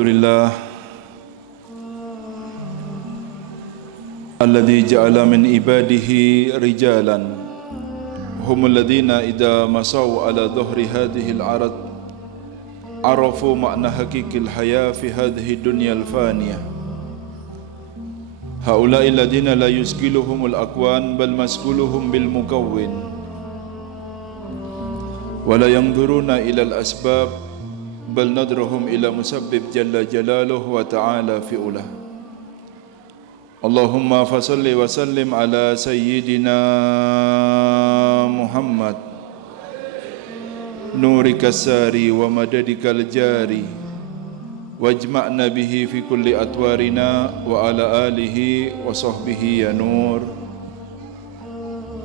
Alhamdulillah alladzi ja'ala min ibadihi rijalan humul ladzina idza masau ala dhahri hadhihi al-arad arafu ma'na haqiqil haya fi hadhihi dunyal faniyah. Haula'i ladzina la yusqiluhumul aqwan bal masquluhum bil mukawwin wa la yanzuruna ila al-asbab bal nadruhum ila musabbib jalla jalaluhu wa ta'ala fi ulah. Allahumma fasalli wa sallim ala sayyidina Muhammad nurikas sari wa madadikal jari wajma'na bihi fi kulli atwarina wa ala alihi wa sahbihi ya nur.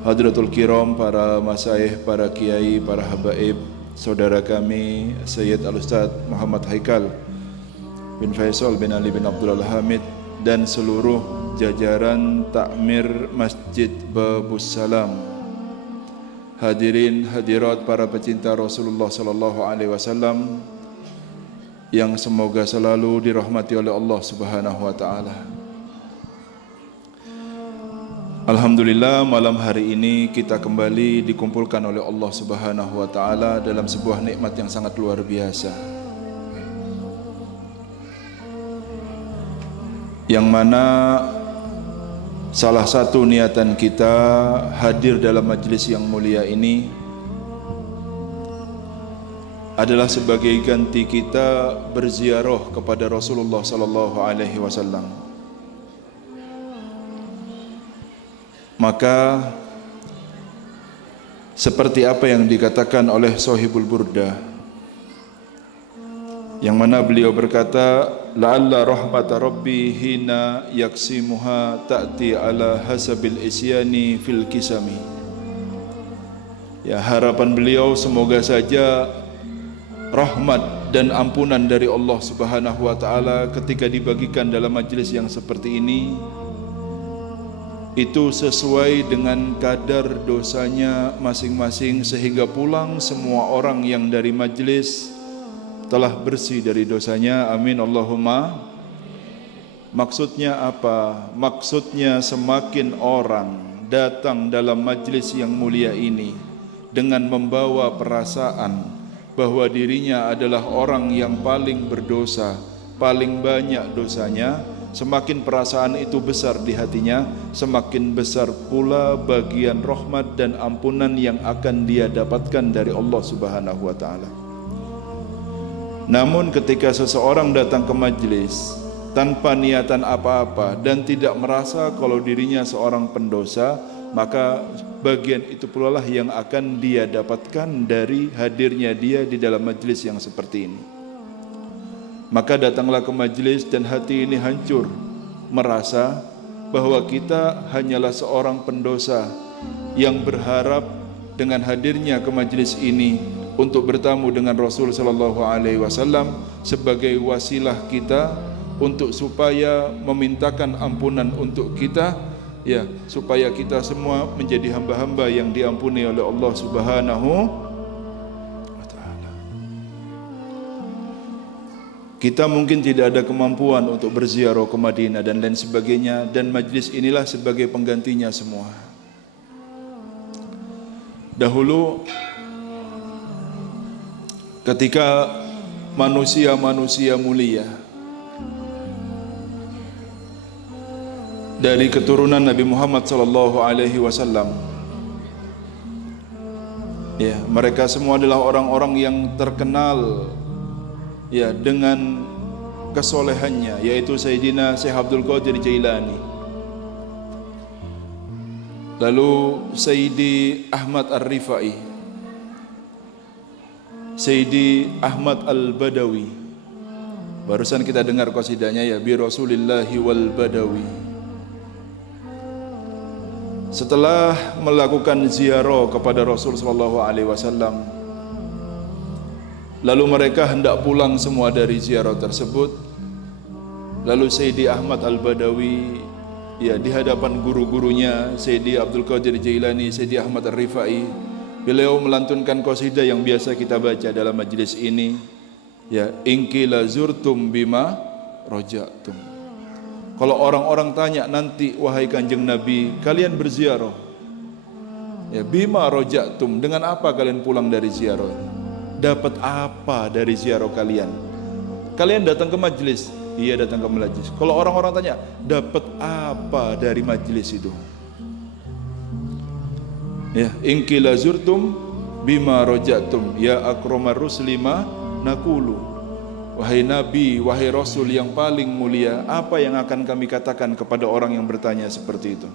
Hadratul kiram, para masyayikh, para kiai, para habaib, saudara kami Sayyid Al-Ustaz Muhammad Haikal bin Faisal bin Ali bin Abdul Hamid dan seluruh jajaran takmir Masjid Babus Salam, hadirin hadirat para pecinta Rasulullah sallallahu alaihi wasallam yang semoga selalu dirahmati oleh Allah Subhanahu wa taala. Alhamdulillah, malam hari ini kita kembali dikumpulkan oleh Allah Subhanahu wa taala dalam sebuah nikmat yang sangat luar biasa, yang mana salah satu niatan kita hadir dalam majlis yang mulia ini adalah sebagai ganti kita berziarah kepada Rasulullah sallallahu alaihi wasallam. Maka seperti apa yang dikatakan oleh Shahibul Burdah, yang mana beliau berkata, la'alla rahmata rabbi hina yaksimuha ta'ti ala hasabil isyani fil kisami. Ya, harapan beliau semoga saja rahmat dan ampunan dari Allah Subhanahu wa taala ketika dibagikan dalam majlis yang seperti ini itu sesuai dengan kadar dosanya masing-masing, sehingga pulang semua orang yang dari majlis telah bersih dari dosanya. Amin Allahumma. Maksudnya apa? Maksudnya semakin orang datang dalam majlis yang mulia ini dengan membawa perasaan bahwa dirinya adalah orang yang paling berdosa, paling banyak dosanya, semakin perasaan itu besar di hatinya, semakin besar pula bagian rahmat dan ampunan yang akan dia dapatkan dari Allah Subhanahu wa taala. Namun ketika seseorang datang ke majlis tanpa niatan apa-apa dan tidak merasa kalau dirinya seorang pendosa, maka bagian itu pula lah yang akan dia dapatkan dari hadirnya dia di dalam majlis yang seperti ini. Maka datanglah ke majlis dan hati ini hancur, merasa bahwa kita hanyalah seorang pendosa yang berharap dengan hadirnya ke majlis ini untuk bertemu dengan Rasul sallallahu alaihi wasallam sebagai wasilah kita untuk supaya memintakan ampunan untuk kita, ya, supaya kita semua menjadi hamba-hamba yang diampuni oleh Allah Subhanahu wa taala. Kita mungkin tidak ada kemampuan untuk berziarah ke Madinah dan lain sebagainya, dan majlis inilah sebagai penggantinya semua. Dahulu ketika manusia-manusia mulia dari keturunan Nabi Muhammad sallallahu alaihi wasallam, ya, mereka semua adalah orang-orang yang terkenal, ya, dengan kesolehannya, yaitu Sayyidina Syekh Abdul Qadir Jailani, lalu Sayyidi Ahmad Ar-Rifai, Sayyidi Ahmad Al-Badawi. Barusan kita dengar qasidahnya, ya, bi Rasulillahi wal Badawi. Setelah melakukan ziarah kepada Rasul sallallahu alaihi wasallam, lalu mereka hendak pulang semua dari ziarah tersebut. Lalu Sayyidi Ahmad Al-Badawi, ya, di hadapan guru-gurunya Sayyidi Abdul Qadir Jailani, Sayyidi Ahmad Ar-Rifai, beliau melantunkan qasidah yang biasa kita baca dalam majlis ini. Ya, ingkila zurtum bima rojatum. Kalau orang-orang tanya nanti, wahai Kanjeng Nabi, kalian berziarah, ya, bima rojatum, dengan apa kalian pulang dari ziarah? Dapat apa dari ziarah kalian? Kalian datang ke majelis? Iya, datang ke majelis. Kalau orang-orang tanya, dapat apa dari majelis itu? Ya, ingkila zurtum bima rojatum ya akramar ruslima nakulu. Wahai Nabi, wahai Rasul yang paling mulia, apa yang akan kami katakan kepada orang yang bertanya seperti itu?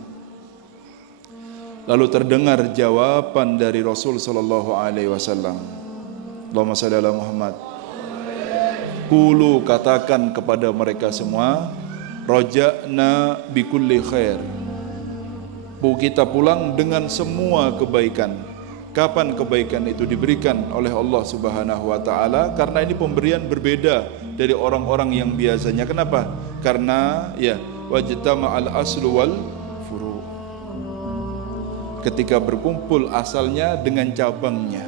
Lalu terdengar jawaban dari Rasul sallallahu alaihi wasallam. Allahumma shalli ala Muhammad. Qulu, katakan kepada mereka semua, raja'na bikulli khair. Kita pulang dengan semua kebaikan. Kapan kebaikan itu diberikan oleh Allah Subhanahu wa taala? Karena ini pemberian berbeda dari orang-orang yang biasanya. Kenapa? Karena ya wajtama'al aslu wal furu'. Ketika berkumpul asalnya dengan cabangnya.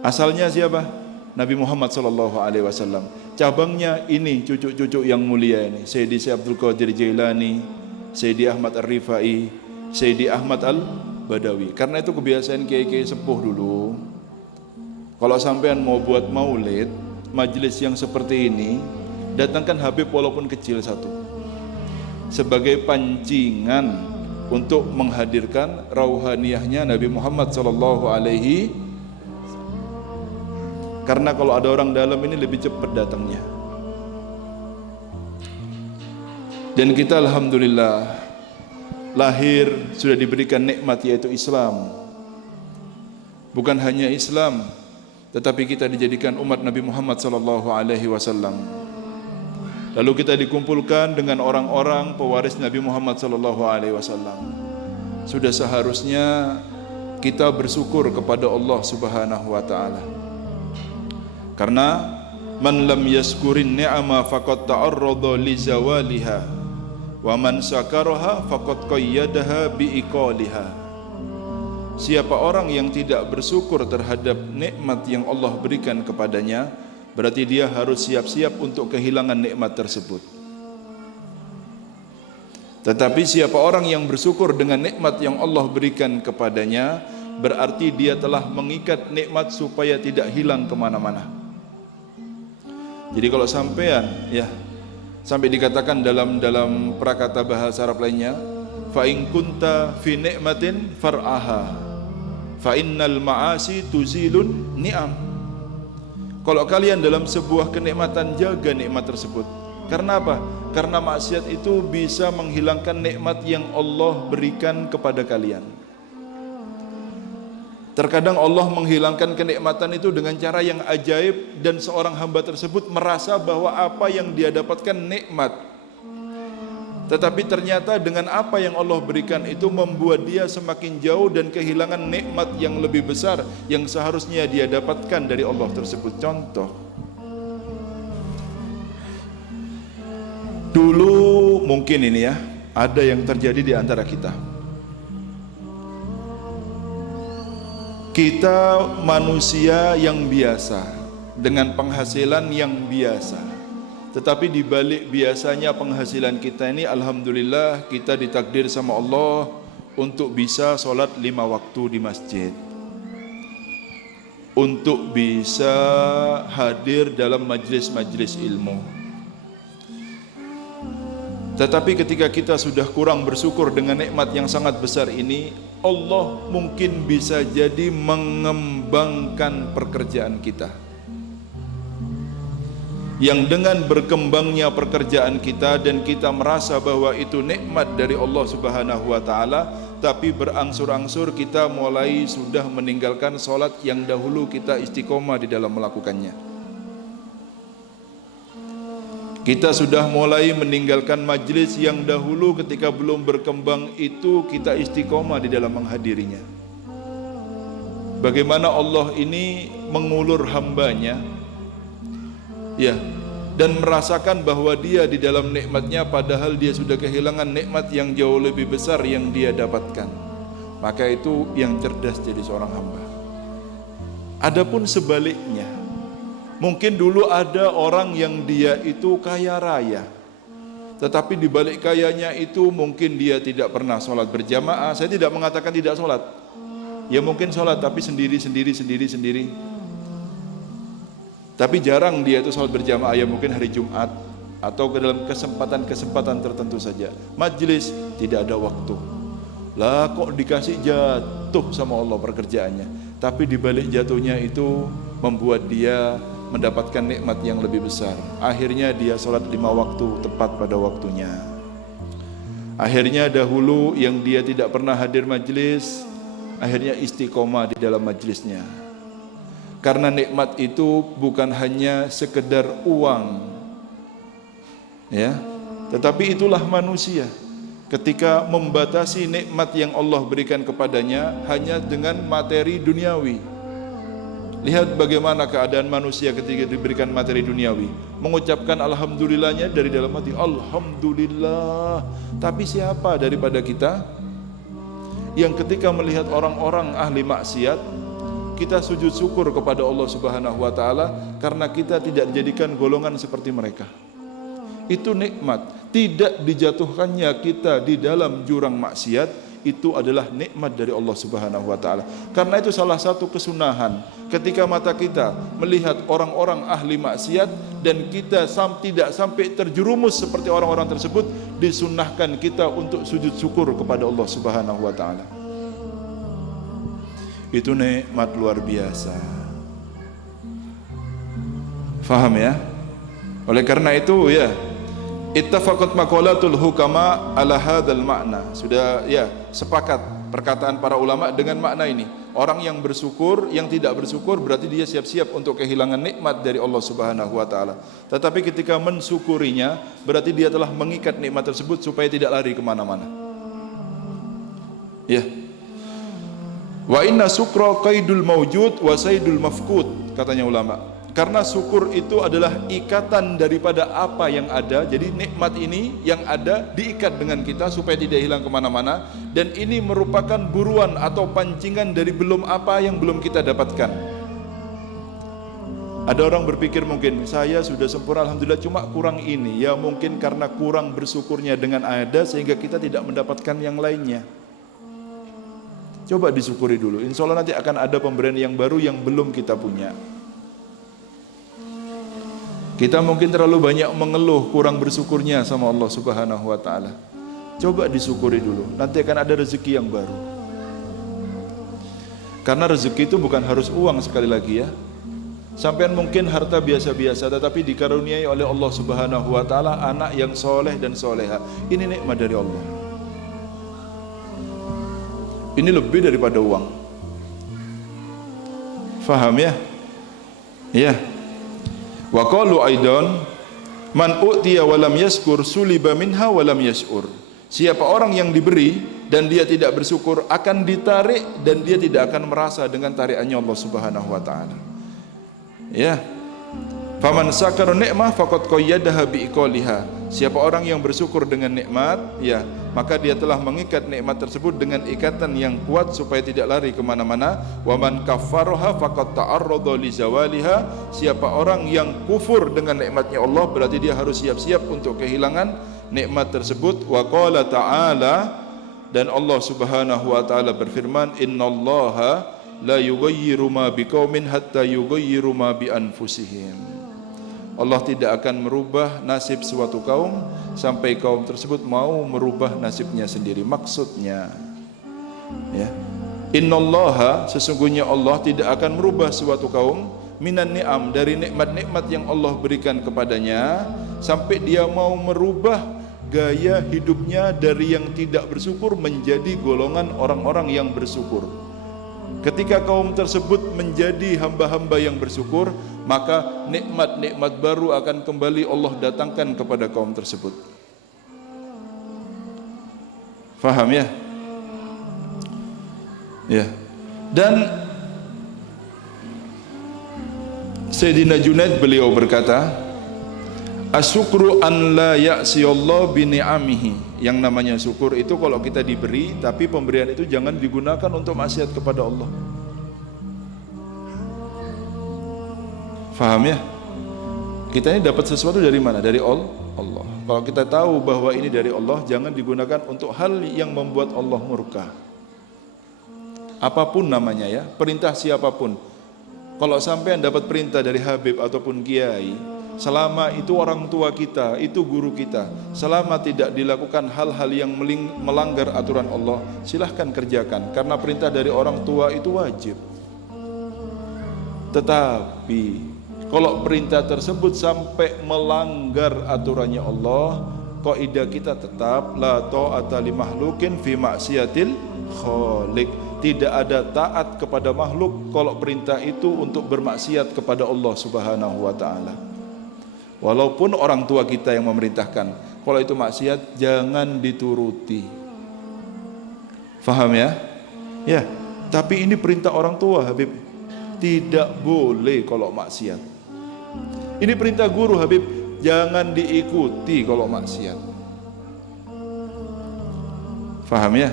Asalnya siapa? Nabi Muhammad sallallahu alaihi wasallam. Cabangnya ini cucu-cucu yang mulia ini. Sayyidi Abdul Qadir Jailani, Sayyidi Ahmad Ar-Rifai, Sayyidi Ahmad Al-Badawi. Karena itu kebiasaan kiai-kiai sepuh dulu, kalau sampean mau buat maulid, majelis yang seperti ini, datangkan Habib walaupun kecil satu, sebagai pancingan untuk menghadirkan rauhaniyahnya Nabi Muhammad sallallahu alaihi. Karena kalau ada orang dalam ini lebih cepat datangnya. Dan kita alhamdulillah lahir sudah diberikan nikmat yaitu Islam. Bukan hanya Islam, tetapi kita dijadikan umat Nabi Muhammad sallallahu alaihi wasallam. Lalu kita dikumpulkan dengan orang-orang pewaris Nabi Muhammad sallallahu alaihi wasallam. Sudah seharusnya kita bersyukur kepada Allah Subhanahu wa taala. Karena man lam yaskurin ni'ama faqad ta'arrada li zawaliha wa man sakaraha faqad qayyadaha bi iqaliha. Siapa orang yang tidak bersyukur terhadap nikmat yang Allah berikan kepadanya, berarti dia harus siap-siap untuk kehilangan nikmat tersebut. Tetapi siapa orang yang bersyukur dengan nikmat yang Allah berikan kepadanya, berarti dia telah mengikat nikmat supaya tidak hilang kemana-mana. Jadi kalau sampean ya sampai dikatakan dalam prakata bahasa Arab lainnya, fa in kunta fi ni'matin far'aha fa innal ma'asi tuzilun ni'am. Kalau kalian dalam sebuah kenikmatan, jaga nikmat tersebut. Karena apa? Karena maksiat itu bisa menghilangkan nikmat yang Allah berikan kepada kalian. Terkadang Allah menghilangkan kenikmatan itu dengan cara yang ajaib, dan seorang hamba tersebut merasa bahwa apa yang dia dapatkan nikmat. Tetapi ternyata dengan apa yang Allah berikan itu membuat dia semakin jauh dan kehilangan nikmat yang lebih besar yang seharusnya dia dapatkan dari Allah tersebut. Contoh, dulu mungkin ini ya, ada yang terjadi di antara kita. Kita manusia yang biasa, dengan penghasilan yang biasa. Tetapi di balik biasanya penghasilan kita ini, alhamdulillah kita ditakdir sama Allah untuk bisa sholat 5 waktu di masjid, untuk bisa hadir dalam majlis-majlis ilmu. Tetapi ketika kita sudah kurang bersyukur dengan nikmat yang sangat besar ini, Allah mungkin bisa jadi mengembangkan pekerjaan kita. Yang dengan berkembangnya pekerjaan kita dan kita merasa bahwa itu nikmat dari Allah Subhanahu wa taala, tapi berangsur-angsur kita mulai sudah meninggalkan sholat yang dahulu kita istiqomah di dalam melakukannya. Kita sudah mulai meninggalkan majlis yang dahulu ketika belum berkembang itu kita istiqomah di dalam menghadirinya. Bagaimana Allah ini mengulur hambanya, ya, dan merasakan bahwa dia di dalam nikmatnya padahal dia sudah kehilangan nikmat yang jauh lebih besar yang dia dapatkan. Maka itu yang cerdas jadi seorang hamba. Adapun sebaliknya, Mungkin dulu ada orang yang dia itu kaya raya, tetapi di balik kayanya itu mungkin dia tidak pernah sholat berjamaah. Saya tidak mengatakan tidak sholat, ya mungkin sholat tapi sendiri. Tapi jarang dia itu sholat berjamaah, ya mungkin hari Jumat atau ke dalam kesempatan tertentu saja. Majelis tidak ada waktu. Lah kok dikasih jatuh sama Allah pekerjaannya, tapi di balik jatuhnya itu membuat dia mendapatkan nikmat yang lebih besar. Akhirnya dia sholat 5 waktu tepat pada waktunya. Akhirnya dahulu yang dia tidak pernah hadir majelis, akhirnya istiqomah di dalam majelisnya. Karena nikmat itu bukan hanya sekedar uang, ya, tetapi itulah manusia ketika membatasi nikmat yang Allah berikan kepadanya hanya dengan materi duniawi. Lihat bagaimana keadaan manusia ketika diberikan materi duniawi, mengucapkan alhamdulillahnya dari dalam hati, alhamdulillah. Tapi siapa daripada kita yang ketika melihat orang-orang ahli maksiat, kita sujud syukur kepada Allah Subhanahu wa taala karena kita tidak dijadikan golongan seperti mereka. Itu nikmat. Tidak dijatuhkannya kita di dalam jurang maksiat, itu adalah nikmat dari Allah Subhanahu wa taala. Karena itu salah satu kesunahan ketika mata kita melihat orang-orang ahli maksiat dan kita tidak sampai terjerumus seperti orang-orang tersebut, disunahkan kita untuk sujud syukur kepada Allah Subhanahu wa taala. Itu nikmat luar biasa. Faham ya? Oleh karena itu ya, ittafaqat maqalatul hukama ala hadzal makna. Sudah ya, sepakat perkataan para ulama dengan makna ini. Orang yang bersyukur, yang tidak bersyukur berarti dia siap-siap untuk kehilangan nikmat dari Allah Subhanahu wa taala. Tetapi ketika mensyukurinya berarti dia telah mengikat nikmat tersebut supaya tidak lari kemana mana. Ya. Wa inna syukra qaidul mawjud wa saydul mafqud, katanya ulama. Karena syukur itu adalah ikatan daripada apa yang ada. Jadi nikmat ini yang ada diikat dengan kita supaya tidak hilang kemana-mana. Dan ini merupakan buruan atau pancingan dari belum apa yang belum kita dapatkan. Ada orang berpikir mungkin saya sudah sempurna alhamdulillah, cuma kurang ini. Ya mungkin karena kurang bersyukurnya dengan ada sehingga kita tidak mendapatkan yang lainnya. Coba disyukuri dulu, insya Allah nanti akan ada pemberian yang baru yang belum kita punya. Kita mungkin terlalu banyak mengeluh kurang bersyukurnya sama Allah Subhanahu wa taala. Coba disyukuri dulu, nanti akan ada rezeki yang baru. Karena rezeki itu bukan harus uang, sekali lagi ya. Sampean mungkin harta biasa-biasa tetapi dikaruniai oleh Allah Subhanahu wa taala anak yang soleh dan soleha. Ini nikmat dari Allah. Ini lebih daripada uang. Faham ya? Ya. Wa qalu aidan man utiya wa lam yashkur suliba minha wa lam yash'ur. Siapa orang yang diberi dan dia tidak bersyukur akan ditarik dan dia tidak akan merasa dengan tarikannya Allah Subhanahu wa taala. Ya. Faman sakara ni'mah faqad qayyadaha biiqaliha. Siapa orang yang bersyukur dengan nikmat, ya, maka dia telah mengikat nikmat tersebut dengan ikatan yang kuat supaya tidak lari kemana-mana. Wa man kaffaraha faqad ta'arrada li zawaliha. Siapa orang yang kufur dengan nikmatnya Allah berarti dia harus siap-siap untuk kehilangan nikmat tersebut. Wa qala ta'ala, dan Allah Subhanahu wa taala berfirman, innallaha la yughayyiru ma biqaumin hatta yughayyiru ma bi anfusihim. Allah tidak akan merubah nasib suatu kaum sampai kaum tersebut mau merubah nasibnya sendiri. Maksudnya, ya, innallaha, sesungguhnya Allah tidak akan merubah suatu kaum minan ni'am, dari nikmat-nikmat yang Allah berikan kepadanya sampai dia mau merubah gaya hidupnya dari yang tidak bersyukur menjadi golongan orang-orang yang bersyukur. Ketika kaum tersebut menjadi hamba-hamba yang bersyukur, maka nikmat-nikmat baru akan kembali Allah datangkan kepada kaum tersebut. Faham ya? Ya. Dan Sayyidina Junaid beliau berkata, asyukru an la ya'siyallah bi ni'amihi. Yang namanya syukur itu kalau kita diberi tapi pemberian itu jangan digunakan untuk maksiat kepada Allah. Faham ya? Kita ini dapat sesuatu dari mana? Dari Allah. Kalau kita tahu bahwa ini dari Allah, jangan digunakan untuk hal yang membuat Allah murka. Apapun namanya ya, perintah siapapun. Kalau sampai dapat perintah dari Habib ataupun Kiai, selama itu orang tua kita, itu guru kita, selama tidak dilakukan hal-hal yang melanggar aturan Allah, silahkan kerjakan. Karena perintah dari orang tua itu wajib. Tetapi kalau perintah tersebut sampai melanggar aturannya Allah, kaidah kita tetap la ta'ata li makhlukin fi maksiatil khaliq. Tidak ada taat kepada makhluk kalau perintah itu untuk bermaksiat kepada Allah Subhanahu wa taala. Walaupun orang tua kita yang memerintahkan, kalau itu maksiat jangan dituruti. Faham ya? Ya, tapi ini perintah orang tua, Habib. Tidak boleh kalau maksiat. Ini perintah guru, Habib, jangan diikuti kalau maksiat. Faham ya?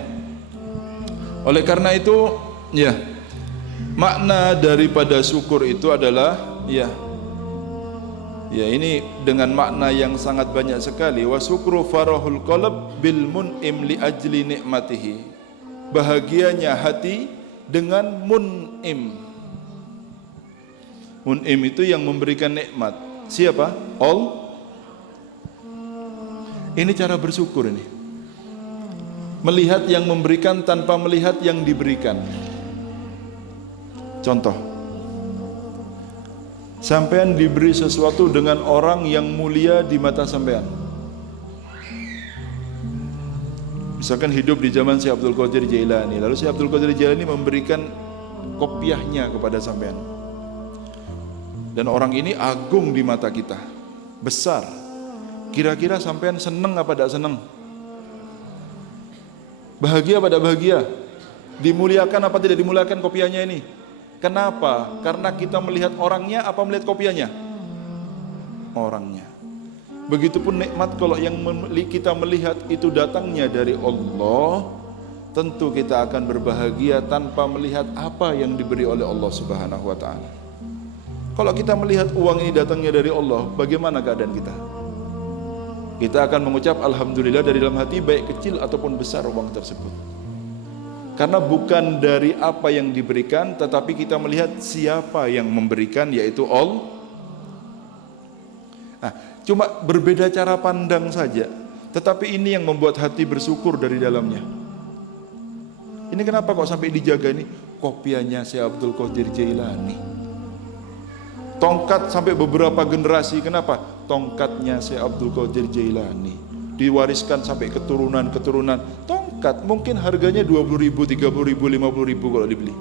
Oleh karena itu, ya, makna daripada syukur itu adalah ya ini dengan makna yang sangat banyak sekali. Wa syukru farahul qalb bil mun'im li ajli nikmatihi. Bahagianya hati dengan mun'im. Mun'im itu yang memberikan nikmat. Siapa? Allah. Ini cara bersyukur ini. Melihat yang memberikan tanpa melihat yang diberikan. Contoh, sampean diberi sesuatu dengan orang yang mulia di mata sampean. Misalkan hidup di zaman Syekh Abdul Qadir Jailani, lalu Syekh Abdul Qadir Jailani memberikan kopiahnya kepada sampean. Dan orang ini agung di mata kita, besar. Kira-kira sampean seneng apa tidak seneng? Bahagia apa tidak bahagia? Dimuliakan apa tidak dimuliakan kopiahnya ini? Kenapa? Karena kita melihat orangnya apa melihat kopiahnya? Orangnya. Begitupun nikmat kalau yang kita melihat itu datangnya dari Allah, tentu kita akan berbahagia tanpa melihat apa yang diberi oleh Allah Subhanahu wa taala. Kalau kita melihat uang ini datangnya dari Allah, bagaimana keadaan kita? Kita akan mengucap alhamdulillah dari dalam hati, baik kecil ataupun besar uang tersebut. Karena bukan dari apa yang diberikan, tetapi kita melihat siapa yang memberikan, yaitu Allah. Nah, cuma berbeda cara pandang saja, tetapi ini yang membuat hati bersyukur dari dalamnya. Ini kenapa kok sampai dijaga ini? Kopiahnya Syekh Abdul Qadir Jailani. Tongkat sampai beberapa generasi. Kenapa? Tongkatnya Syekh Abdul Qadir Jailani diwariskan sampai keturunan-keturunan. Tongkat mungkin harganya 20.000, 30.000, 50.000 kalau dibeli.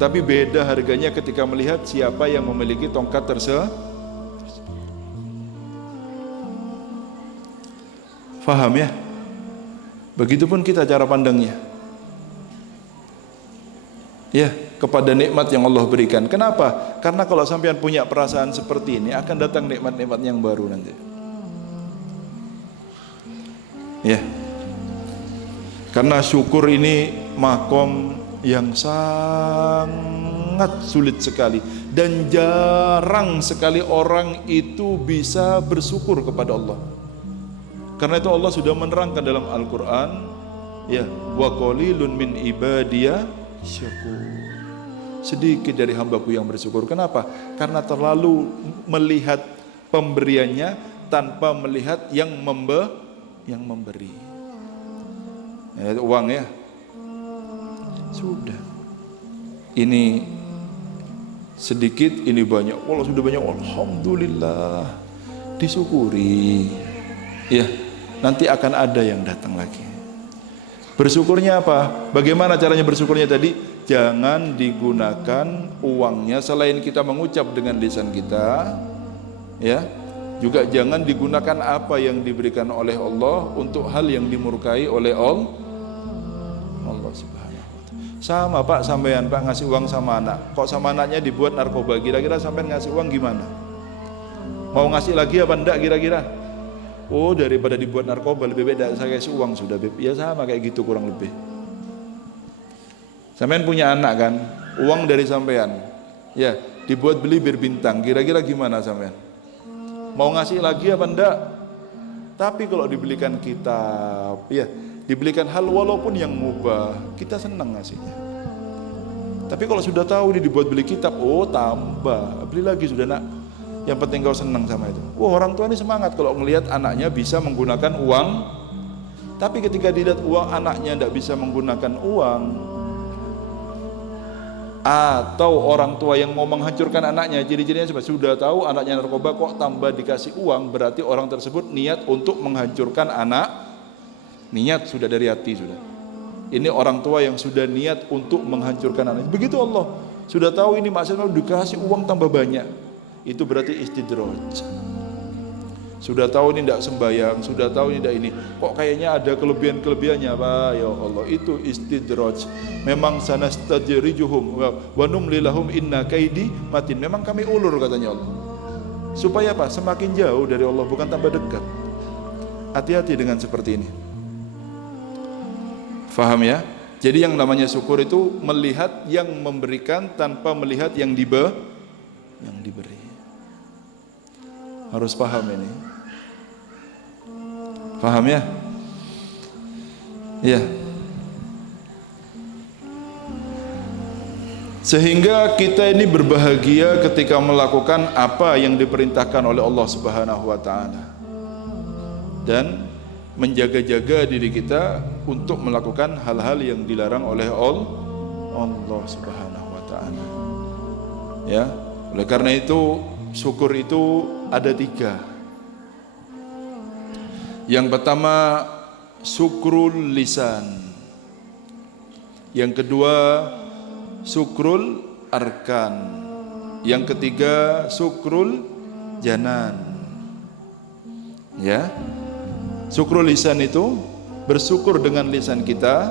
Tapi beda harganya ketika melihat siapa yang memiliki tongkat tersebut. Faham ya? Begitupun kita cara pandangnya. Ya, kepada nikmat yang Allah berikan. Kenapa? Karena kalau sampean punya perasaan seperti ini, akan datang nikmat-nikmat yang baru nanti. Ya. Karena syukur ini makom yang sangat sulit sekali dan jarang sekali orang itu bisa bersyukur kepada Allah. Karena itu Allah sudah menerangkan dalam Al-Qur'an, ya, wa qalilun min ibadiya syakur. Sedikit dari hambaku yang bersyukur. Kenapa? Karena terlalu melihat pemberiannya tanpa melihat yang memberi. Ya, uang ya. Sudah. Ini sedikit, ini banyak. Kalau sudah banyak, alhamdulillah. Disyukuri. Ya, nanti akan ada yang datang lagi. Bersyukurnya apa? Bagaimana caranya bersyukurnya tadi? Jangan digunakan uangnya selain kita mengucap dengan lisan kita, ya. Juga jangan digunakan apa yang diberikan oleh Allah untuk hal yang dimurkai oleh Allah Subhanahu wa taala. Sama Pak, sampean Pak ngasih uang sama anak. Kok sama anaknya dibuat narkoba? Kira-kira sampean ngasih uang gimana? Mau ngasih lagi apa enggak kira-kira? Oh, daripada dibuat narkoba lebih baik saya kasih uang sudah, Beb. Ya sama kayak gitu kurang lebih. Sampean punya anak kan, uang dari sampean. Ya, dibuat beli berbintang. Kira-kira gimana sampean? Mau ngasih lagi apa enggak? Tapi kalau dibelikan kitab, ya, dibelikan hal walaupun yang mubah, kita senang ngasihnya. Tapi kalau sudah tahu ini dibuat beli kitab, oh tambah, beli lagi sudah nak. Yang penting kau senang sama itu. Wah, orang tua ini semangat kalau melihat anaknya bisa menggunakan uang. Tapi ketika dilihat uang anaknya tidak bisa menggunakan uang, atau orang tua yang mau menghancurkan anaknya, ciri-cirinya sudah tahu anaknya narkoba kok tambah dikasih uang, berarti orang tersebut niat untuk menghancurkan anak. Niat sudah dari hati sudah. Ini orang tua yang sudah niat untuk menghancurkan anak. Begitu Allah sudah tahu ini maksudnya dikasih uang tambah banyak, itu berarti istidraj. Sudah tahu ini tidak sembahyang, sudah tahu ini tidak ini, kok kayaknya ada kelebihan-kelebihannya, Pak. Ya Allah, itu istidraj. Memang sanastajrijuhum wa numli lahum inna kaidi matin. Memang kami ulur, katanya Allah. Supaya apa? Semakin jauh dari Allah, bukan tambah dekat. Hati-hati dengan seperti ini. Faham ya? Jadi yang namanya syukur itu melihat yang memberikan tanpa melihat yang diberi. Harus paham ini. Paham ya? Ya. Sehingga kita ini berbahagia ketika melakukan apa yang diperintahkan oleh Allah Subhanahu wa taala. Dan menjaga-jaga diri kita untuk melakukan hal-hal yang dilarang oleh Allah Subhanahu wa taala. Ya, oleh karena itu syukur itu ada 3. Yang pertama syukrul lisan. Yang kedua syukrul arkan. Yang ketiga syukrul janan. Ya. Syukrul lisan itu bersyukur dengan lisan kita,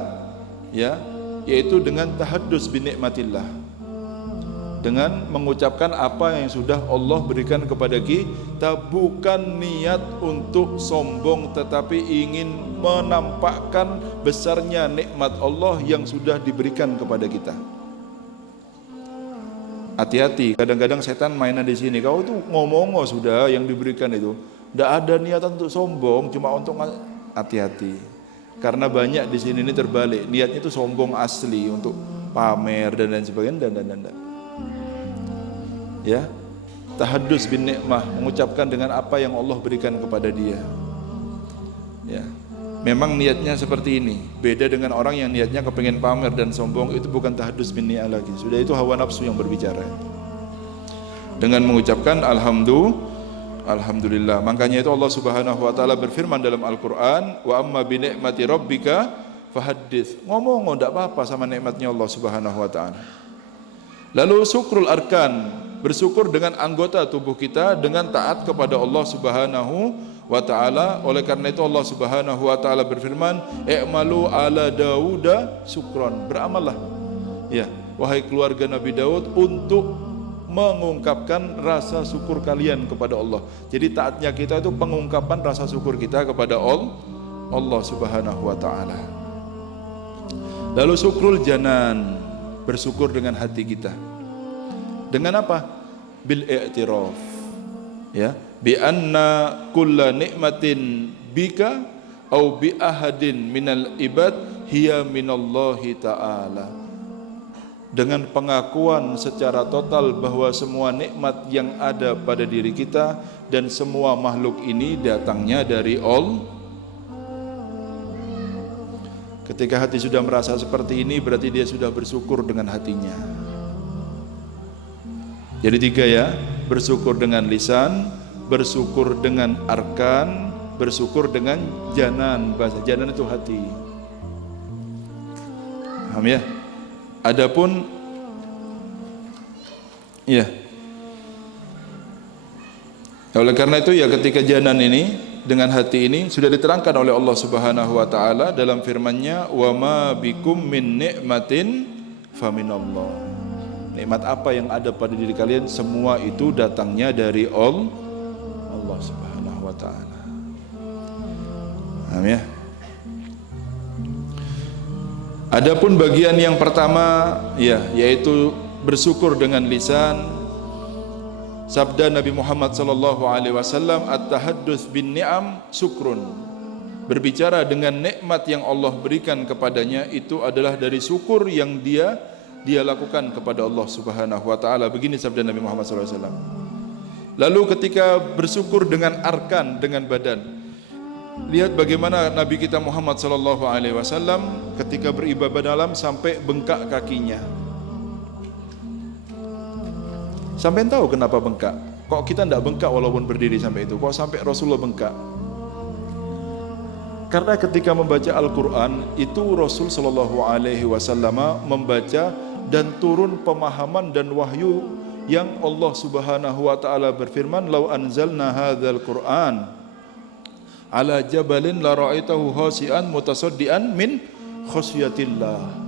ya, yaitu dengan tahaddus bi nikmatillah, dengan mengucapkan apa yang sudah Allah berikan kepada kita, bukan niat untuk sombong tetapi ingin menampakkan besarnya nikmat Allah yang sudah diberikan kepada kita. Hati-hati, kadang-kadang setan mainan di sini. Kau itu ngomong sudah yang diberikan itu, tidak ada niatan untuk sombong, cuma untuk hati-hati. Karena banyak di sini ini terbalik, niatnya itu sombong asli untuk pamer dan lain sebagainya dan. Ya, tahaddus bin nikmah, mengucapkan dengan apa yang Allah berikan kepada dia. Ya, memang niatnya seperti ini. Beda dengan orang yang niatnya kepengen pamer dan sombong, itu bukan tahaddus bin nikmah lagi. Sudah itu hawa nafsu yang berbicara. Dengan mengucapkan alhamdulillah. Makanya itu Allah Subhanahu wa taala berfirman dalam Al-Qur'an, wa amma bi ni'mati rabbika fahaddits. Ngomong enggak apa-apa sama nikmatnya Allah Subhanahu wa taala. Lalu syukrul arkan, bersyukur dengan anggota tubuh kita dengan taat kepada Allah Subhanahu wa taala. Oleh karena itu Allah Subhanahu wa taala berfirman, "I'malu ala Dauda syukron." Beramallah, ya, wahai keluarga Nabi Daud, untuk mengungkapkan rasa syukur kalian kepada Allah. Jadi taatnya kita itu pengungkapan rasa syukur kita kepada Allah Subhanahu wa taala. Lalu syukrul janan, bersyukur dengan hati kita. Dengan apa? Bil i'tiraf. Ya, bi anna kulla nikmatin bika au bi ahadin minal ibad hiya minallahi ta'ala. Dengan pengakuan secara total bahwa semua nikmat yang ada pada diri kita dan semua makhluk ini datangnya dari Allah. Ketika hati sudah merasa seperti ini, berarti dia sudah bersyukur dengan hatinya. Jadi 3 ya, bersyukur dengan lisan, bersyukur dengan arkan, bersyukur dengan janan. Bahasa janan itu hati. Paham ya? Adapun ya, oleh karena itu ya, ketika janan ini dengan hati ini sudah diterangkan oleh Allah Subhanahu wa taala dalam firman-Nya, wa ma bikum min nikmatin faminallah. Nikmat apa yang ada pada diri kalian, semua itu datangnya dari Allah Subhanahu wa taala. Amin ya. Adapun bagian yang pertama, ya, yaitu bersyukur dengan lisan, Sabda Nabi Muhammad sallallahu alaihi wasallam, at-tahadduts bin ni'am sukrun. Berbicara dengan nikmat yang Allah berikan kepadanya itu adalah dari syukur yang dia lakukan kepada Allah Subhanahu wa taala. Begini sabda Nabi Muhammad sallallahu alaihi wasallam. Lalu ketika bersyukur dengan arkan, dengan badan, lihat bagaimana Nabi kita Muhammad sallallahu alaihi wasallam ketika beribadah dalam sampai bengkak kakinya. Sampai tahu kenapa bengkak? Kok kita tidak bengkak walaupun berdiri sampai itu? Kok sampai Rasulullah bengkak? Karena ketika membaca Al-Quran itu Rasul sallallahu alaihi wasallam membaca dan turun pemahaman dan wahyu yang Allah Subhanahu wa taala berfirman, "Lau anzalna hadzal Qur'an ala jabalin la ra'aitahu khashi'an mutasaddian min khasyatillah."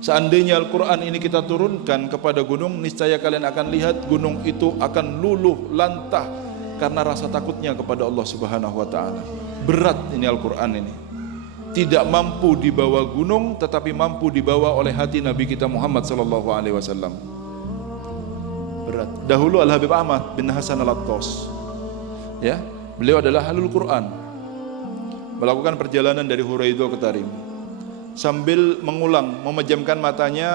Seandainya Al-Quran ini kita turunkan kepada gunung, niscaya kalian akan lihat gunung itu akan luluh lantah karena rasa takutnya kepada Allah Subhanahu wa taala. Berat ini Al-Quran ini. Tidak mampu dibawa gunung, tetapi mampu dibawa oleh hati Nabi kita Muhammad sallallahu alaihi wasallam. Berat. Dahulu Al-Habib Ahmad bin Hasan Al-Attas, ya, beliau adalah ahlul Quran. Melakukan perjalanan dari Huraidho ke Tarim. Sambil mengulang, memejamkan matanya,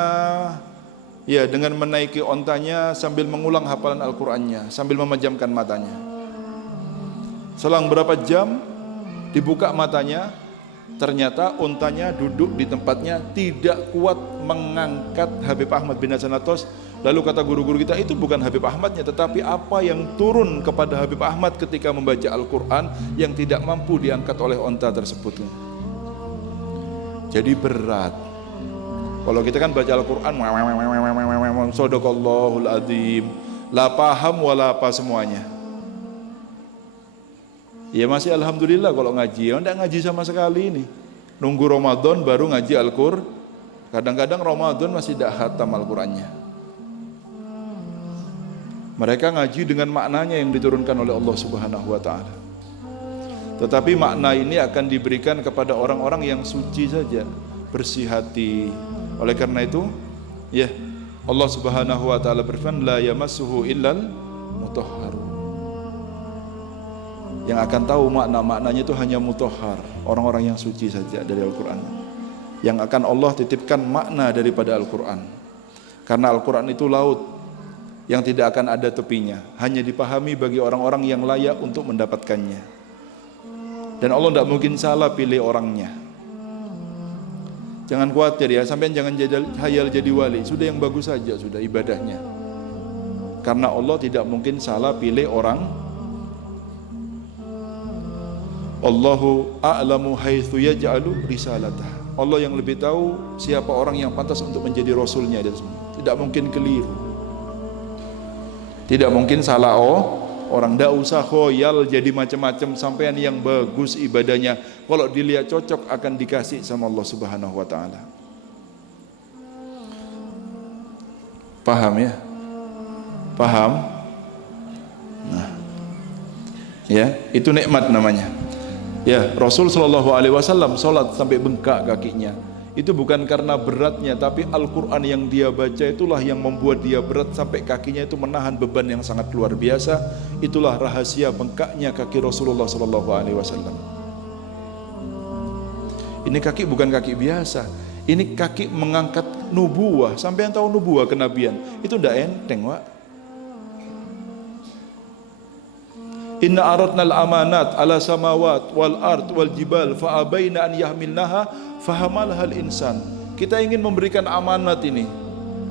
ya, dengan menaiki ontanya sambil mengulang hafalan Al-Qur'annya, sambil memejamkan matanya. Selang berapa jam dibuka matanya, ternyata ontanya duduk di tempatnya, tidak kuat mengangkat Habib Ahmad bin Hasan Al-Attas. Lalu kata guru-guru kita, itu bukan Habib Ahmadnya, tetapi apa yang turun kepada Habib Ahmad ketika membaca Al-Quran yang tidak mampu diangkat oleh onta tersebut. Jadi berat. Kalau kita kan baca Al-Quran, Sadaqallahul Adzim, la paham wala apa semuanya. Ya masih alhamdulillah kalau ngaji. Tidak ngaji sama sekali ini. Nunggu Ramadan baru ngaji Al-Quran. Kadang-kadang Ramadan masih tidak khatam Al-Qurannya. Mereka ngaji dengan maknanya yang diturunkan oleh Allah Subhanahu wa taala. Tetapi makna ini akan diberikan kepada orang-orang yang suci saja, bersih hati. Oleh karena itu, ya, Allah Subhanahu wa taala berfirman, la yamassuhu illal mutahharun. Yang akan tahu maknanya itu hanya mutahhar, orang-orang yang suci saja dari Al-Qur'an. Yang akan Allah titipkan makna daripada Al-Qur'an. Karena Al-Qur'an itu laut yang tidak akan ada tepinya, hanya dipahami bagi orang-orang yang layak untuk mendapatkannya. Dan Allah tidak mungkin salah pilih orangnya. Jangan khawatir ya, sampai jangan hayal jadi wali. Sudah yang bagus saja, sudah ibadahnya. Karena Allah tidak mungkin salah pilih orang. Allahu a'lamu haitsu yaj'alu risalatah. Allah yang lebih tahu siapa orang yang pantas untuk menjadi rasulnya. Tidak mungkin keliru. Tidak mungkin salah orang. Tidak usah khoyal jadi macam-macam sampean yang bagus ibadahnya. Kalau dilihat cocok akan dikasih sama Allah Subhanahu wa taala. Paham ya? Paham? Nah, ya, itu nikmat namanya. Ya, Rasul sallallahu alaihi wasallam salat sampai bengkak kakinya. Itu bukan karena beratnya, tapi Al-Quran yang dia baca itulah yang membuat dia berat sampai kakinya itu menahan beban yang sangat luar biasa. Itulah rahasia bengkaknya kaki Rasulullah SAW. Ini kaki bukan kaki biasa. Ini kaki mengangkat nubuwah. Sampai yang tahu nubuwah kenabian itu tidak enteng, Wak. Inna aradnal amanat ala samawat wal ard wal jibal fa abaina an yahmilnaha fahamalhal insan. Kita ingin memberikan amanat ini,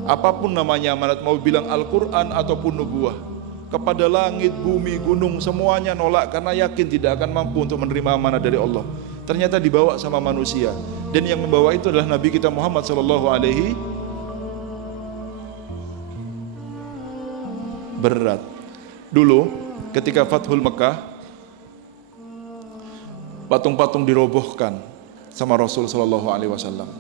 apapun namanya amanat, mau bilang Al-Quran ataupun nubuwah, kepada langit, bumi, gunung, semuanya nolak karena yakin tidak akan mampu untuk menerima amanat dari Allah. Ternyata dibawa sama manusia, dan yang membawa itu adalah Nabi kita Muhammad sallallahu alaihi. Berat. Dulu ketika Fathul Mekah, patung-patung dirobohkan sama Rasul sallallahu alaihi wasallam.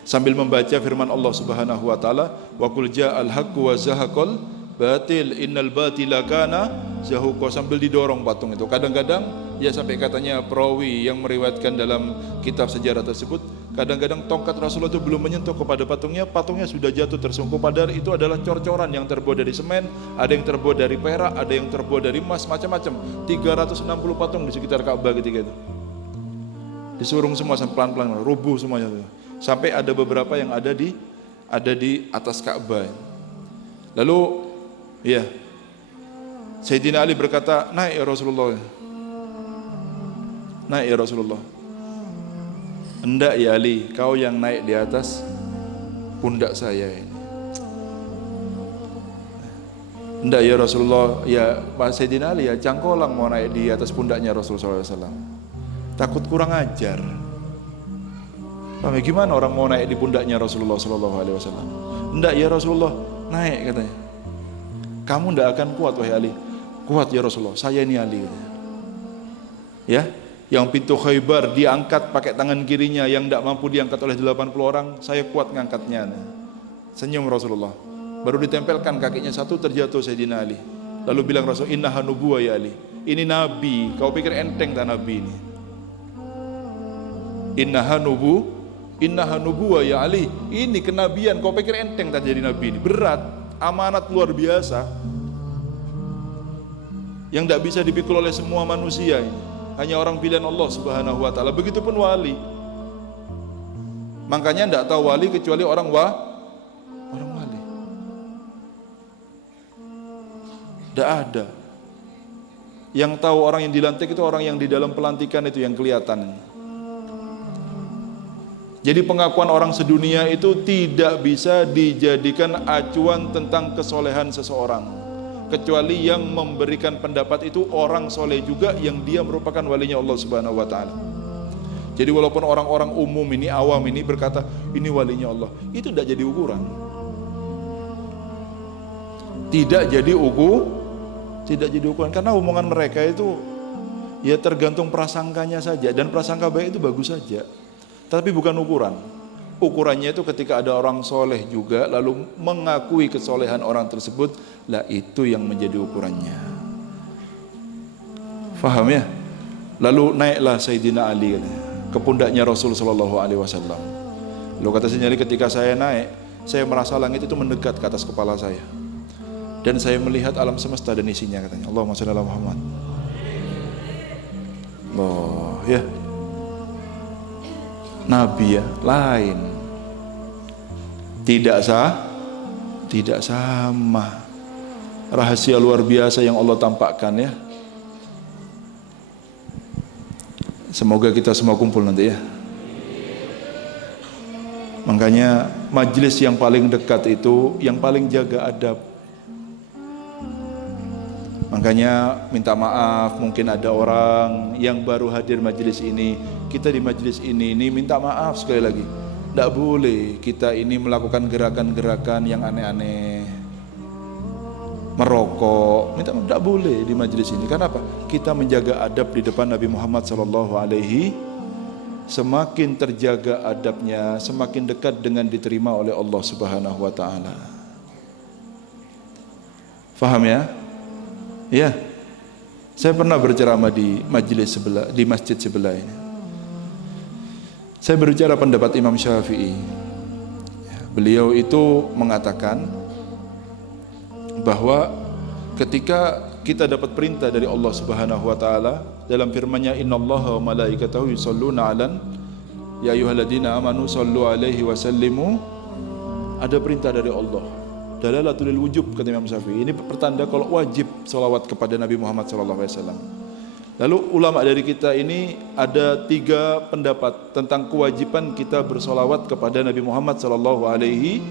Sambil membaca firman Allah Subhanahu wa taala, wa qul ja'al haqqu wa zahaqal batil innal batila kana zahuqa, sambil didorong patung itu. Kadang-kadang ya sampai katanya perawi yang meriwayatkan dalam kitab sejarah tersebut, Kadang-kadang tongkat Rasulullah itu belum menyentuh kepada patungnya, patungnya sudah jatuh tersungkur. Padahal itu adalah cor-coran yang terbuat dari semen, ada yang terbuat dari perak, ada yang terbuat dari emas, macam-macam. 360 patung di sekitar Ka'bah ketika itu. Disurung semua sampai pelan-pelan, rubuh semuanya. Sampai ada beberapa yang ada di atas Ka'bah. Lalu, ya, Sayyidina Ali berkata, naik ya Rasulullah. Naik ya Rasulullah. Hendak ya Ali, kau yang naik di atas pundak saya ini. Hendak ya Rasulullah, ya Pak Sayyidina Ali ya cangkolang mau naik di atas pundaknya Rasulullah SAW. Takut kurang ajar. Paham ya, gimana orang mau naik di pundaknya Rasulullah SAW? Hendak ya Rasulullah, naik katanya. Kamu tidak akan kuat wahai Ali. Kuat ya Rasulullah, saya ini Ali katanya. Ya, yang pintu Khaybar diangkat pakai tangan kirinya, yang tidak mampu diangkat oleh 80 orang, saya kuat ngangkatnya. Senyum Rasulullah. Baru ditempelkan kakinya satu, terjatuh Sayyidina Ali. Lalu bilang Rasul, innaha nubuwah ya Ali. Ini nabi, kau pikir enteng tak nabi ini? Innaha nubuwah ya Ali. Ini kenabian, kau pikir enteng tak jadi nabi ini? Berat, amanat luar biasa yang tidak bisa dipikul oleh semua manusia ini. Hanya orang pilihan Allah Subhanahu wa ta'ala. Begitupun wali. Makanya tidak tahu wali kecuali orang wali. Tidak ada. Yang tahu orang yang dilantik itu orang yang di dalam pelantikan itu yang kelihatan. Jadi pengakuan orang sedunia itu tidak bisa dijadikan acuan tentang kesolehan seseorang, kecuali yang memberikan pendapat itu orang soleh juga yang dia merupakan walinya Allah Subhanahu wa ta'ala. Jadi walaupun orang-orang umum ini, awam ini berkata ini walinya Allah, itu tidak jadi ukuran. Tidak jadi ukuran karena omongan mereka itu ya tergantung prasangkanya saja, dan prasangka baik itu bagus saja. Tapi bukan ukuran. Ukurannya itu ketika ada orang soleh juga lalu mengakui kesolehan orang tersebut, lah itu yang menjadi ukurannya. Faham ya? Lalu naiklah Sayyidina Ali ke pundaknya Rasul sallallahu alaihi wasallam. Lalu kata Sayyidina Ali, ketika saya naik, saya merasa langit itu mendekat ke atas kepala saya. Dan saya melihat alam semesta dan isinya, katanya. Allahumma shalli ala Muhammad. Oh, ya. Nabi ya, lain. Tidak sama. Rahasia luar biasa yang Allah tampakkan ya. Semoga kita semua kumpul nanti ya. Makanya majelis yang paling dekat itu yang paling jaga adab. Makanya minta maaf, mungkin ada orang yang baru hadir majelis ini. Kita di majelis ini minta maaf sekali lagi. Tidak boleh kita ini melakukan gerakan-gerakan yang aneh-aneh, merokok, minta maaf, tidak boleh di majelis ini. Karena apa? Kita menjaga adab di depan Nabi Muhammad SAW. Semakin terjaga adabnya, semakin dekat dengan diterima oleh Allah Subhanahu wa ta'ala. Faham ya? Ya. Saya pernah berceramah di majelis sebelah, di masjid sebelah ini. Saya berbicara pendapat Imam Syafi'i. Beliau itu mengatakan bahwa ketika kita dapat perintah dari Allah Subhanahu wa taala dalam firman-Nya, innallaha wa malaikatahu yusholluna 'alan ya ayyuhalladzina amanu shallu 'alaihi wa sallimu. Ada perintah dari Allah. Dalalatul wujub, kata Imam Syafi'i. Ini pertanda kalau wajib salawat kepada Nabi Muhammad sallallahu alaihi wasallam. Lalu ulama dari kita ini ada 3 pendapat tentang kewajiban kita bersolawat kepada Nabi Muhammad sallallahu alaihi.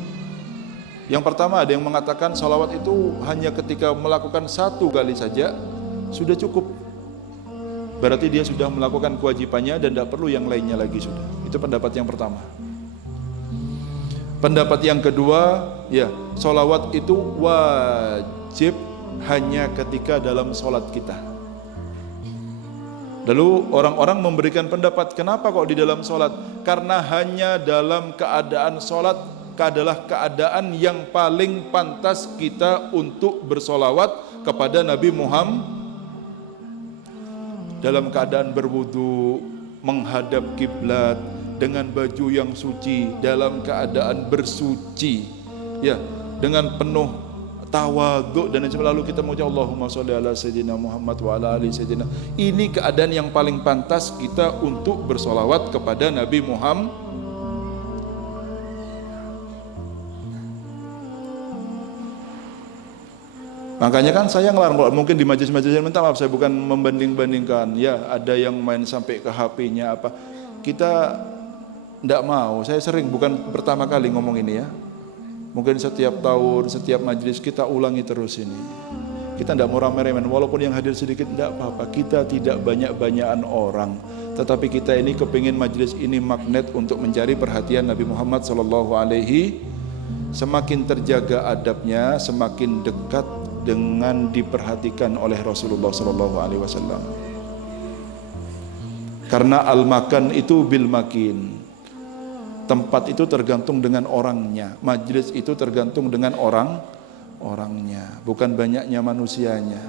Yang pertama, ada yang mengatakan salawat itu hanya ketika melakukan 1 kali saja sudah cukup. Berarti dia sudah melakukan kewajibannya dan tidak perlu yang lainnya lagi sudah. Itu pendapat yang pertama. Pendapat yang kedua, ya, salawat itu wajib hanya ketika dalam sholat kita. Lalu orang-orang memberikan pendapat, kenapa kok di dalam sholat? Karena hanya dalam keadaan sholat adalah keadaan yang paling pantas kita untuk bersolawat kepada Nabi Muhammad. Dalam keadaan berwudu, menghadap kiblat, dengan baju yang suci, dalam keadaan bersuci, ya, dengan penuh tawadhu dan selalu kita mengucap Allahumma sholli ala sayyidina Muhammad wa ala ali sayyidina. Ini keadaan yang paling pantas kita untuk bersolawat kepada Nabi Muhammad. Makanya kan saya ngelarang, mungkin di majelis-majelis, minta maaf saya bukan membanding-bandingkan, ya ada yang main sampai ke HP-nya apa. Kita tidak mau, saya sering, bukan pertama kali ngomong ini ya. Mungkin setiap tahun, setiap majelis kita ulangi terus ini. Kita tidak mau ramai-ramai, walaupun yang hadir sedikit tidak apa-apa. Kita tidak banyak-banyakan orang, tetapi kita ini kepingin majelis ini magnet untuk mencari perhatian Nabi Muhammad SAW. Semakin terjaga adabnya, semakin dekat dengan diperhatikan oleh Rasulullah SAW. Karena al-makan itu bil makin. Tempat itu tergantung dengan orangnya, majelis itu tergantung dengan orangnya, bukan banyaknya manusianya.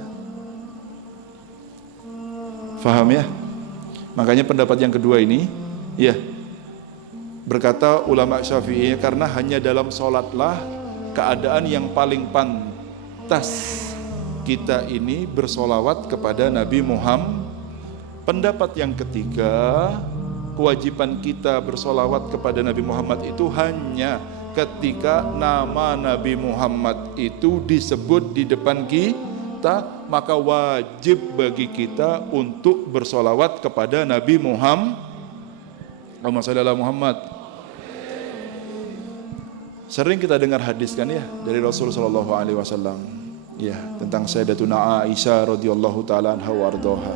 Faham ya? Makanya pendapat yang kedua ini, ya, berkata ulama Syafi'i, karena hanya dalam sholatlah keadaan yang paling pantas kita ini bersolawat kepada Nabi Muhammad. Pendapat yang ketiga, kewajiban kita bersolawat kepada Nabi Muhammad itu hanya ketika nama Nabi Muhammad itu disebut di depan kita, maka wajib bagi kita untuk bersolawat kepada Nabi Muhammad. Allahumma shalli ala Muhammad. Sering kita dengar hadis kan ya dari Rasul sallallahu alaihi wasallam, ya, tentang Sayyidatuna Aisyah radhiyallahu taala anha wardoha,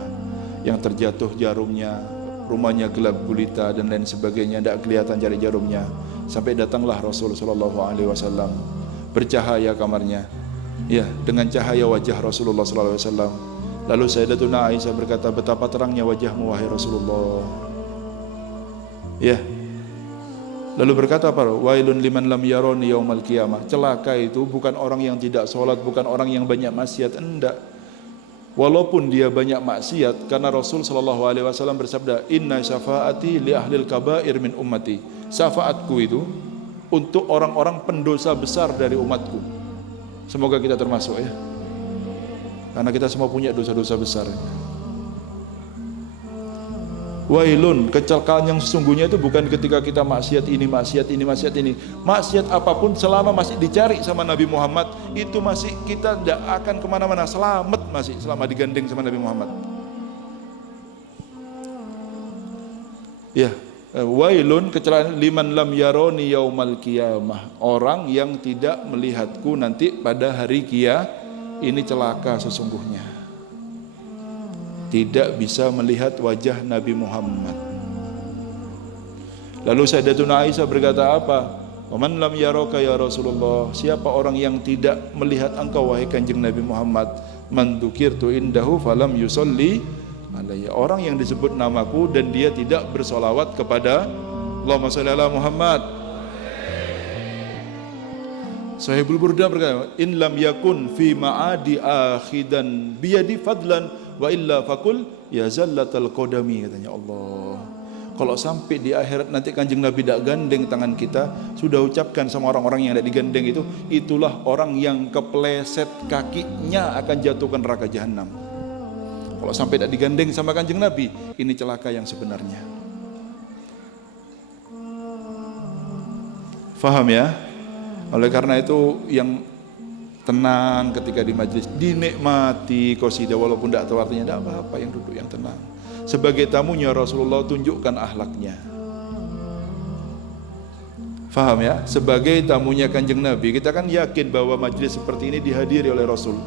yang terjatuh jarumnya, rumahnya gelap gulita dan lain sebagainya, tidak kelihatan jari jarumnya, sampai datanglah Rasul sallallahu alaihi wasallam, bercahaya kamarnya, ya, dengan cahaya wajah Rasulullah sallallahu alaihi wasallam. Lalu Sayyidatuna Aisyah berkata, betapa terangnya wajahmu wahai Rasulullah, ya. Lalu berkata apa? Wailun liman lam yaroni yaumal qiyamah. Celaka itu bukan orang yang tidak sholat, bukan orang yang banyak maksiat, enggak. Walaupun dia banyak maksiat, karena Rasul sallallahu alaihi wasallam bersabda, inna syafaati li ahlil kabair min ummati. Syafaatku itu untuk orang-orang pendosa besar dari umatku. Semoga kita termasuk ya, karena kita semua punya dosa-dosa besar. Wailun, kecelakaan yang sesungguhnya itu bukan ketika kita maksiat ini, maksiat ini, maksiat ini. Maksiat apapun selama masih dicari sama Nabi Muhammad, itu masih kita tidak akan kemana-mana, selamat masih selama digandeng sama Nabi Muhammad. Ya, wailun, kecelakaan liman lam yaroni yaumal qiyamah. Orang yang tidak melihatku nanti pada hari kiamat, ini celaka sesungguhnya. Tidak bisa melihat wajah Nabi Muhammad. Lalu Sayyidatuna Aisyah berkata apa? Waman lam yaraka ya Rasulullah. Siapa orang yang tidak melihat engkau wahai kanjeng Nabi Muhammad? Man dzukirtu indahu falam yusolli alayya. Orang yang disebut namaku dan dia tidak bersolawat kepada Allahumma sholli ala Muhammad. Sahibul Burda berkata, in lam yakun fi ma'adi akhidan biyadi fadlan wa illa fakul ya zallatal qadami, katanya Allah. Kalau sampai di akhirat nanti kanjeng Nabi tidak gandeng tangan kita, sudah ucapkan sama orang-orang yang tidak digandeng itu, itulah orang yang kepleset kakinya akan jatuh ke neraka jahanam. Kalau sampai tidak digandeng sama kanjeng Nabi, ini celaka yang sebenarnya. Faham ya? Oleh karena itu yang tenang ketika di majlis, dinikmati qasidah walaupun tidak tahu artinya, tidak apa-apa, yang duduk yang tenang. Sebagai tamunya Rasulullah, tunjukkan akhlaknya. Faham ya? Sebagai tamunya kanjeng Nabi, kita kan yakin bahwa majlis seperti ini dihadiri oleh Rasul.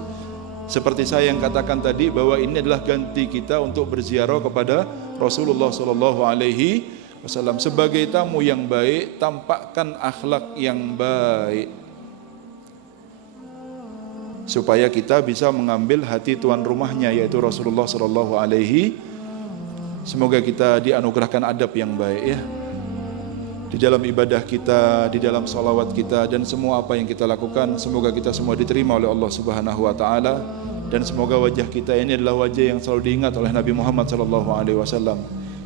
Seperti saya yang katakan tadi, bahwa ini adalah ganti kita untuk berziarah kepada Rasulullah sallallahu alaihi wasallam. Sebagai tamu yang baik, tampakkan akhlak yang baik, supaya kita bisa mengambil hati tuan rumahnya, yaitu Rasulullah sallallahu alaihi. Semoga kita dianugerahkan adab yang baik ya, di dalam ibadah kita, di dalam salawat kita, dan semua apa yang kita lakukan. Semoga kita semua diterima oleh Allah Subhanahu wa taala, dan semoga wajah kita ini adalah wajah yang selalu diingat oleh Nabi Muhammad sallallahu alaihi wasallam.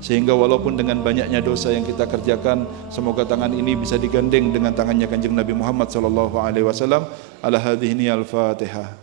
sehingga walaupun dengan banyaknya dosa yang kita kerjakan, semoga tangan ini bisa digandeng dengan tangannya Kanjeng Nabi Muhammad sallallahu alaihi wasallam. Ala hadhihi al-Fatihah.